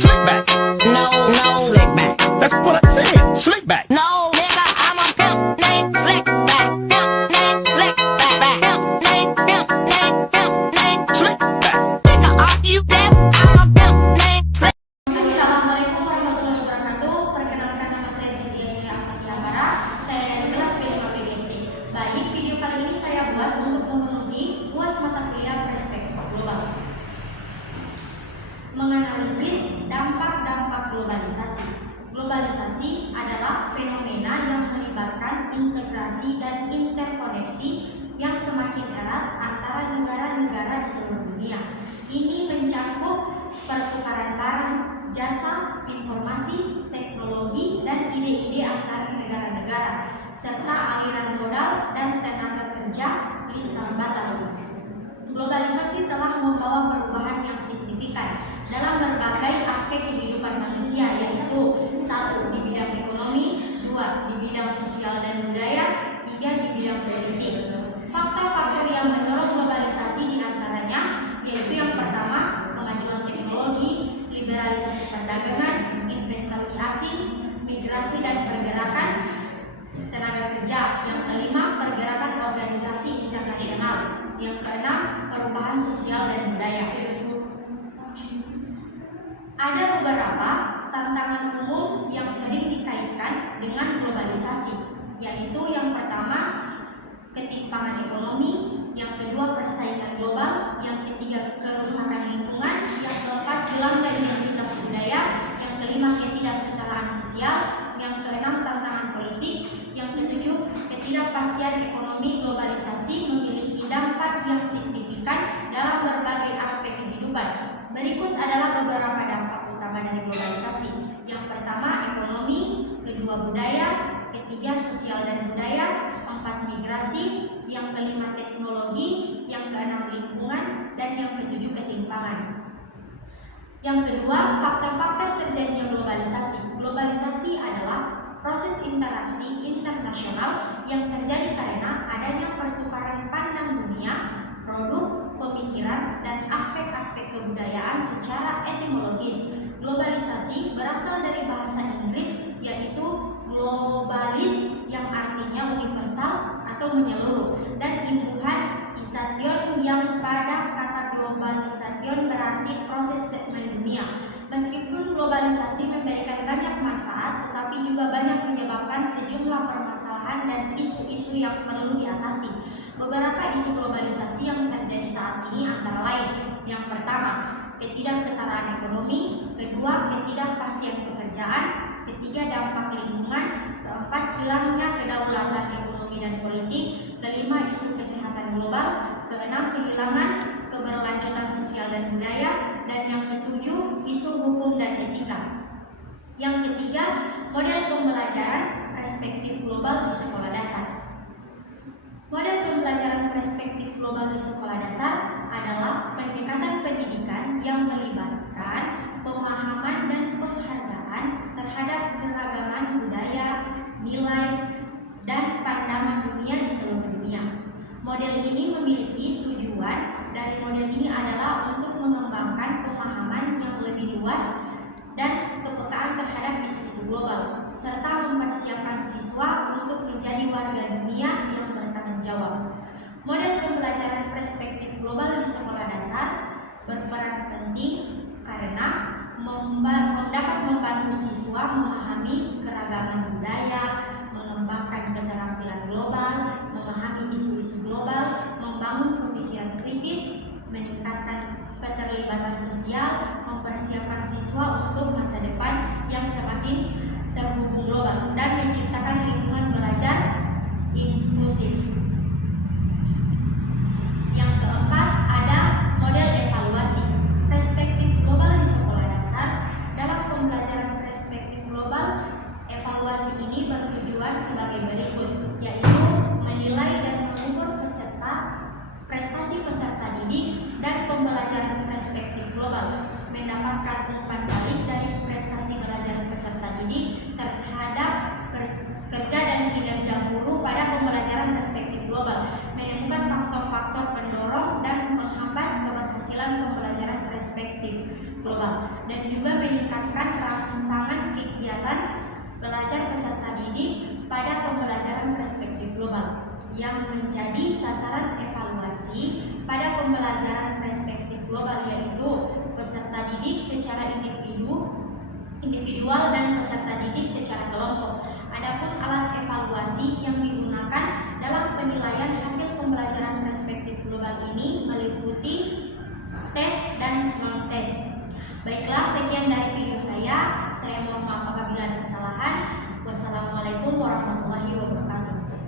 Slick back. No, slick back. That's what I said. Slick back. No, nigga, I'm a pimp named Slick back. Pimp named Slick back. Pimp named Slick back. Nigga, are you deaf? I'm a pimp named Slick. Assalamualaikum warahmatullahi wabarakatuh. Perkenalkan nama saya Cynthia Afidiahara. Saya dari kelas B5 PDSD. Baik, video kali ini saya buat untuk memenuhi UAS mata kuliah Perspektif Global. Menganalisis dampak-dampak globalisasi. Globalisasi adalah fenomena yang melibatkan integrasi dan interkoneksi yang semakin erat antara negara-negara di seluruh dunia. Ini mencakup pertukaran barang, jasa, informasi, teknologi, dan ide-ide antar negara-negara, serta aliran modal dan tenaga kerja lintas batas. Globalisasi telah membawa perubahan yang signifikan dalam berbagai aspek kehidupan manusia, yaitu 1. Di bidang ekonomi, 2. Di bidang sosial dan budaya, 3. Di bidang politik. Faktor-faktor yang mendorong globalisasi diantaranya yaitu yang pertama, kemajuan teknologi, liberalisasi perdagangan, investasi asing, migrasi dan pergerakan tenaga kerja. Yang kelima, pergerakan organisasi internasional. Yang keenam, perubahan sosial dan budaya. Ada beberapa tantangan umum yang sering dikaitkan dengan globalisasi, yaitu yang pertama, ketimpangan ekonomi, yang kedua, persaingan global, yang ketiga, kerusakan lingkungan, yang keempat, hilangnya identitas budaya, yang kelima, ketidaksetaraan sosial, yang keenam, tantangan politik, yang ketujuh, ketidakpastian ekonomi. Globalisasi memiliki dampak yang signifikan dalam berbagai aspek kehidupan. Berikut adalah beberapa dampak utama dari globalisasi. Yang pertama, ekonomi, kedua, budaya, ketiga, sosial dan budaya, keempat, migrasi, yang kelima, teknologi, yang keenam, lingkungan, dan yang ketujuh, ketimpangan. Yang kedua, faktor-faktor terjadinya globalisasi. Globalisasi adalah proses interaksi internasional yang terjadi karena adanya pertukaran pandang dunia, produk, pemikiran, dan aspek-aspek kebudayaan secara etimologis. Globalisasi berasal dari bahasa Inggris, yaitu globalis yang artinya universal atau menyeluruh, dan imbuhan isation yang pada kata globalisation berarti proses segmen dunia. Meskipun globalisasi memberikan banyak manfaat, tetapi juga banyak menyebabkan sejumlah permasalahan dan isu-isu yang perlu diatasi. Beberapa isu globalisasi yang terjadi saat ini antara lain: yang pertama, ketidaksetaraan ekonomi, kedua, ketidakpastian pekerjaan, ketiga, dampak lingkungan, keempat, hilangnya kedaulatan ekonomi dan politik, kelima, isu kesehatan global, keenam, kehilangan keberlanjutan sosial dan budaya, dan yang ketujuh, isu hukum dan etika. Yang ketiga, model pembelajaran perspektif global di sekolah dasar. Model pembelajaran perspektif global di sekolah dasar adalah pendekatan pendidikan yang melibatkan pemahaman dan penghargaan terhadap keragaman budaya, nilai, dan pandangan dunia di seluruh dunia. Model ini memiliki tujuan dari model ini adalah untuk mengembangkan pemahaman yang lebih luas dan kepekaan terhadap isu-isu global, serta mempersiapkan siswa untuk menjadi warga dunia yang bertanggung jawab. Model pembelajaran perspektif global di sekolah dasar berperan penting karena dapat membantu siswa memahami keragaman budaya, mengembangkan keterampilan global, memahami isu-isu global, membangun pemikiran kritis, meningkatkan keterlibatan sosial, mempersiapkan siswa untuk masa depan yang semakin terhubung global, dan menciptakan lingkungan belajar inklusif. Yang keempat, ada model evaluasi perspektif global di sekolah dasar. Dalam pembelajaran perspektif global, evaluasi ini bertujuan sebagai berikut, yaitu menilai dan mengukur prestasi peserta didik dan pembelajaran perspektif global, mendapatkan umpan balik dari prestasi belajar peserta didik terhadap kerja dan kinerja guru pada pembelajaran perspektif meningkatkan rangsangan kegiatan belajar peserta didik pada pembelajaran perspektif global yang menjadi sasaran evaluasi pada pembelajaran perspektif global, yaitu peserta didik secara individual dan peserta didik secara kelompok. Adapun alat evaluasi yang digunakan dalam penilaian hasil pembelajaran perspektif global ini meliputi tes dan non-tes. Baiklah, sekian dari video saya. Saya mohon maaf apabila ada kesalahan. Wassalamualaikum warahmatullahi wabarakatuh.